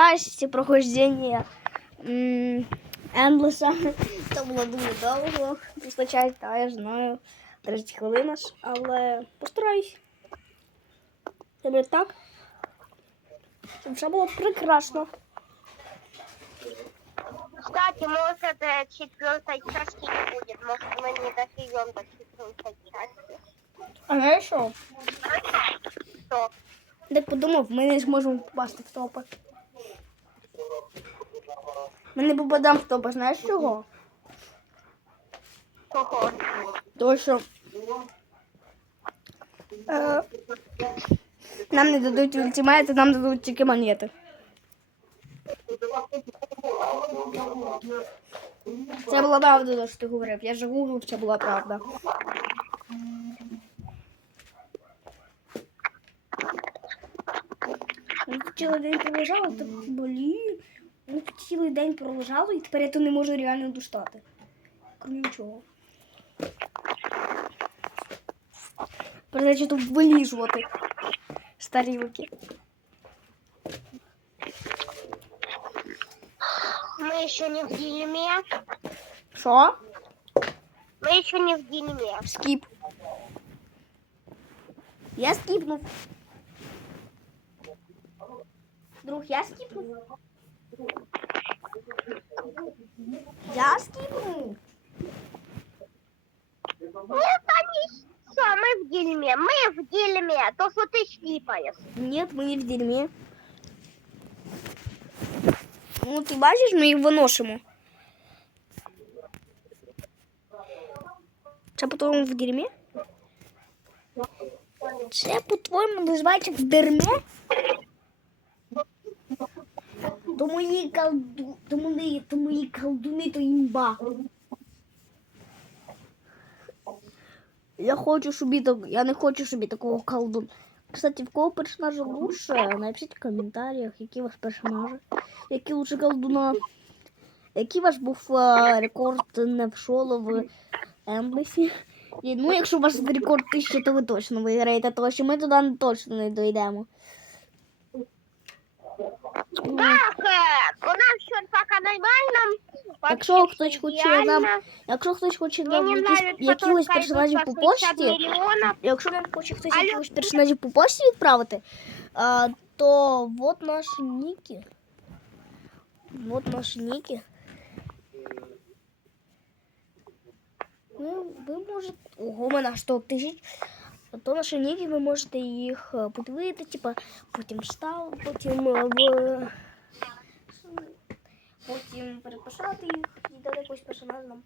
Ась прохождення Ендлеса. Це було дуже довго. Вистачає, та я знаю. 30 хвилин аж, але постараюсь. Добре, так. Щоб все було прекрасно. Кстати, может, четвертой части не будет. Может, мы не доживем до четвертой части. А знаєш що? Что? Так подумав, ми не зможемо попасти в топи. Ми не попадемо в топи, знаєш чого? Кого? Тому що е, нам не дадуть ультимейти, нам дадуть тільки монети. Це була правда, те, що ти говорив. Я ж гуглив, це була правда. Цілий день пролежали, так. Ми тут цілий день пролежали, і тепер я то не можу реально достати. Крім нічого. Придеться тут виліжувати з тарілки. Мы еще не в дерьме. Що? Мы еще не в дерьме. Скіп. Я скіпнув. Друг, я скіпнув. Я скіпнув. Нет, они все, мы в дерьме. Мы в дерьме. То, что ты щипаешь. Нет, ми не в дерьмі. Ну, ти бачиш, ми їх виносимо. Це по-твоєму в дерьмі? Це по-твоєму називається в дерьмі? То мої колду... то мої, то мої колдуни, то імба. Я хочу, щоб і. Я не хочу, щоб і такого колдун. Кстати, в кого персонажа лучше, напишіть в коментарях, які ваш персонажі, які лучше колдуна. Який ваш був е, рекорд не в Емблесі? Ну, якщо у вас рекорд 1000, то ви точно виграєте, тому що ми туди точно не дійдемо. Ну, Так, у нас счет нормально. Якщо хтось хоче нам, якщо хтось хоче нам якісь, якихось персонажів по по 60. Якщо нам хоче хтось якихось персонажів по почті відправити, а, то вот наші ніки. Вот наші ніки. Ви, ви можете. Ого, у мене аж 100 тисяч. То наші ніки, ви можете їх е, подивити, типа, потім став, потім е, в. Потім переписати їх і дати якийсь персонаж нам.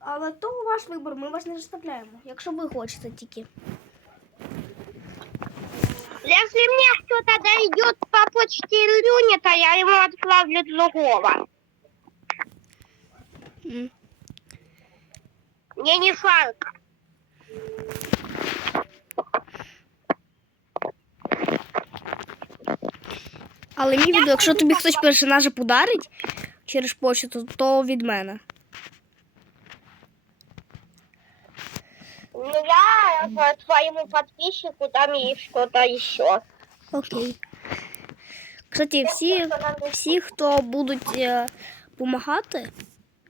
Але то ваш вибір, ми вас не заставляємо. Якщо ви хочете тільки. Если мне кто-то дойдет по почте Люни, то я ему отправлю другого. М. Мне не фанк. Але мій відео, якщо тобі хтось персонажа подарить через почту, то від мене. Ну, я по твоему подписчику дам ей что-то еще. Окей. Кстати, всі, всі хто будуть допомагати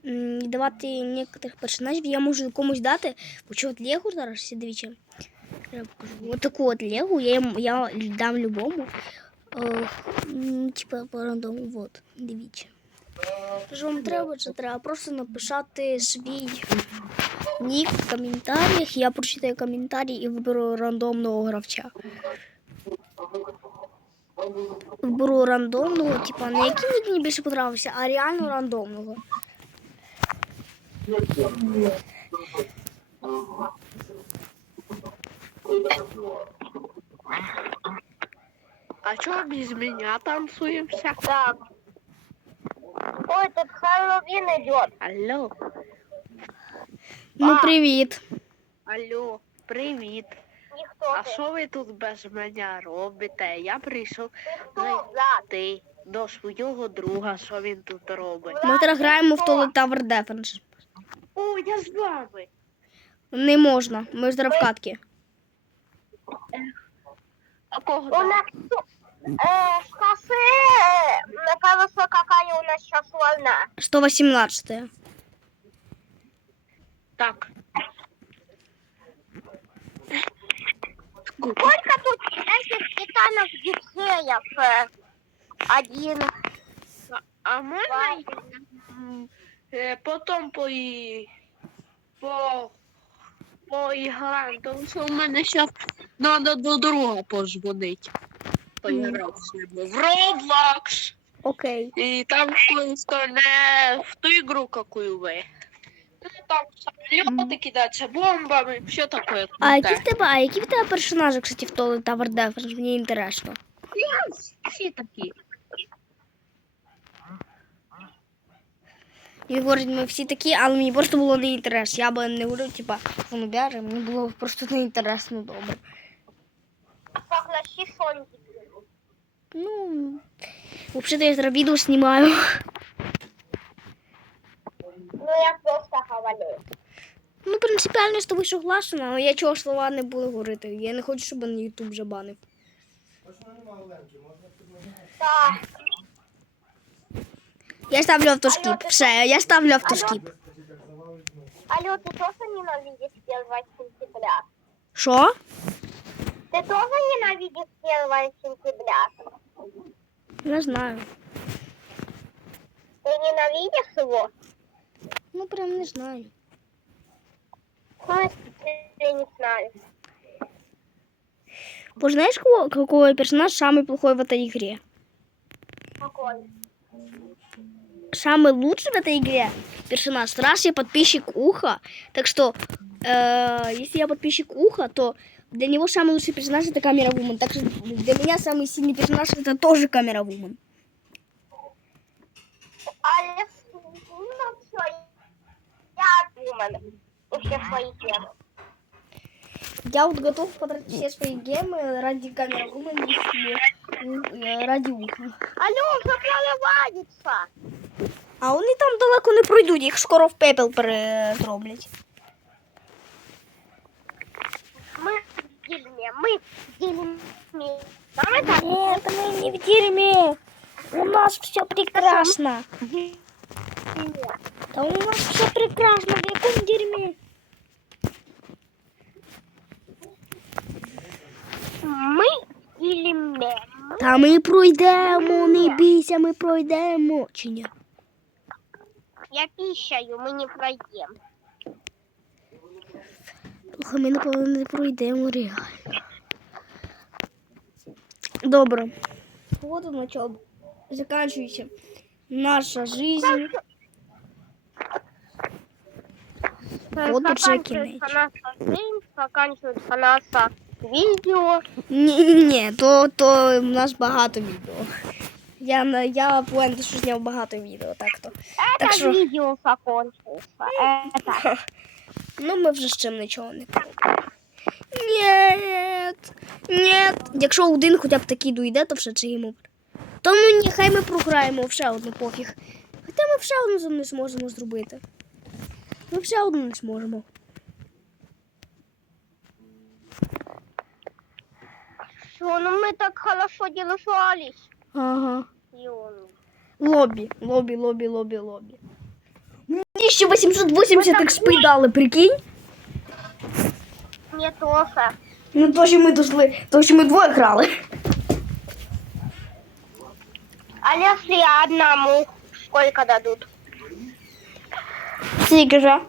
і давати некоторих персонажів, я можу комусь дати. Хочу от Легу зараз всі дивіться. Я покажу. От таку от Легу я, йому- я дам любому. Типа по рандому. Вот, дивіться. Що вам треба? Це треба просто написати свій нік в коментарях. Я прочитаю коментарі і виберу рандомного гравця. Виберу рандомного, типа не який нік мені більше подобався, а реально рандомного. А чё без меня танцуемся? Так. Ой, тут Хэллоуин идет. Алло, Ну, А. привіт. алло, привіт. Никто А ты. що ви тут без мене робите? Я прийшов Кто, Влад? зайти до свого друга, що він тут робить. Ми зараз граємо в Total Tower Defense. О, я з вами. Не можна, ми ж зараз в катки. А кого У там? нас тут, э, в кафе 118. Так. Сколько тут этих титанов диксеев? Э, Один. А можна м, е, потім по, по, поіграємо, тому що в мене ще треба до друга позвонити. Поіграти з ним в Roblox. Окей. І там просто не в ту ігру, яку ви. Ну, Там самоліти кидаються бомбами, все таке. А які в тебе, а які в тебе персонажі, кстати, в Tower Tower Defense? Мені інтересно. Всі такі. Він говорить, ми всі такі, але мені просто було не інтересно. Я би не говорив, типа, воно бяже, мені було просто не інтересно добре. Поглощи Соник. Ну, взагалі я зараз відео знімаю. Ну, я просто говорю. Ну, принципіально з тобою согласна, але я чого слова не буду говорити. Я не хочу, щоб мене Ютуб вже банив. Так. Я ставлю автоскіп. Все, я ставлю автоскіп. Алло, ты тоже ненавидишь 1 сентября? Що? Ты тоже ненавидишь 1 сентября? Не знаю. Ты ненавидишь его? Ну, прям не знаю. Смысле, ты не знаешь? Бо знаєш, кого, какой персонаж самый плохой в этой игре? Какой? Самый лучший в этой игре персонаж. Раз я подписчик уха, так что э, если я подписчик уха, то для него самый лучший персонаж это камера Вумен. Так что для меня самый сильный персонаж это тоже камера Вумен. Ну все, я. И все свои темы. Я вот готов потратить все свои гемы ради камеры Вумен и э, ради уха. Алло, вже проливається. А вони там далеко не пройдуть, їх скоро в пепел перезроблять. Ми в дерьме, ми в дерьме. Саме так? Нет, мы не в дерьме. У нас все прекрасно. Да у нас все прекрасно. В якому дерьме? Ми в дерьме. Та ми пройдемо, не бійся, ми пройдемо. Чи ні? Я піщаю, ми не пройдемо. Слухай, ми напевно не пройдемо реально. Добре. Вот на чому заканчується наша жизнь. Вот уже кінець. заканчивается наше видео. Ні, ні, то, то у нас багато відео. Я, на- я повинен, що зняв багато відео, так то. Это Так що- видео закончится. Это. Ну, ми вже з чим нічого не поробимо. Ні, ні. Якщо один хоча б такий дойде, то вже чи йому. Та ну ні, хай ми програємо в ще одну пофіг. Хоча ми в ще одну не зможемо зробити. Ми в ще одну не зможемо. Что, ну мы так хорошо держались. Ага. Лобі, лобі, лобі, лобі, лобі. 1880 XP дали, прикинь? Мне тоже. Ну то, що ми дошли, то, що ми двоє грали. А если одному сколько дадут? Стільки же.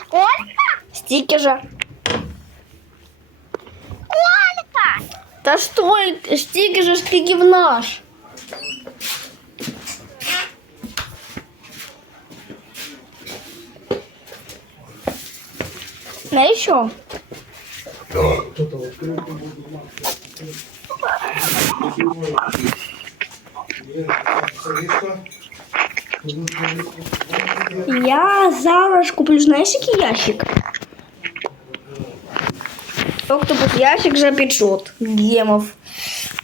Сколько? Стільки же. Сколько? Та що, стільки же, скільки в наш. Знаєш що? Я зараз куплю, знаєш, який ящик? Октопус ящик за 500 гемов.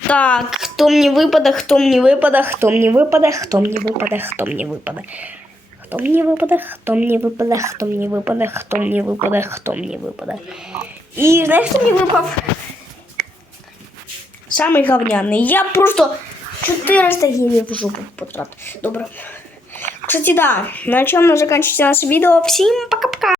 Так, хто мені випаде, хто мені випаде, хто мені випаде, хто мені випаде, хто мені випаде. Хто мені випаде, хто мені випаде, хто мені випаде, хто мені випаде, хто мені випаде. І знаєш, хто мені випав? Самий говняний. Я просто 400 гривен в жопу потрат. Добро. Кстати, да, на чем заканчивается наше видео. Всем пока-пока.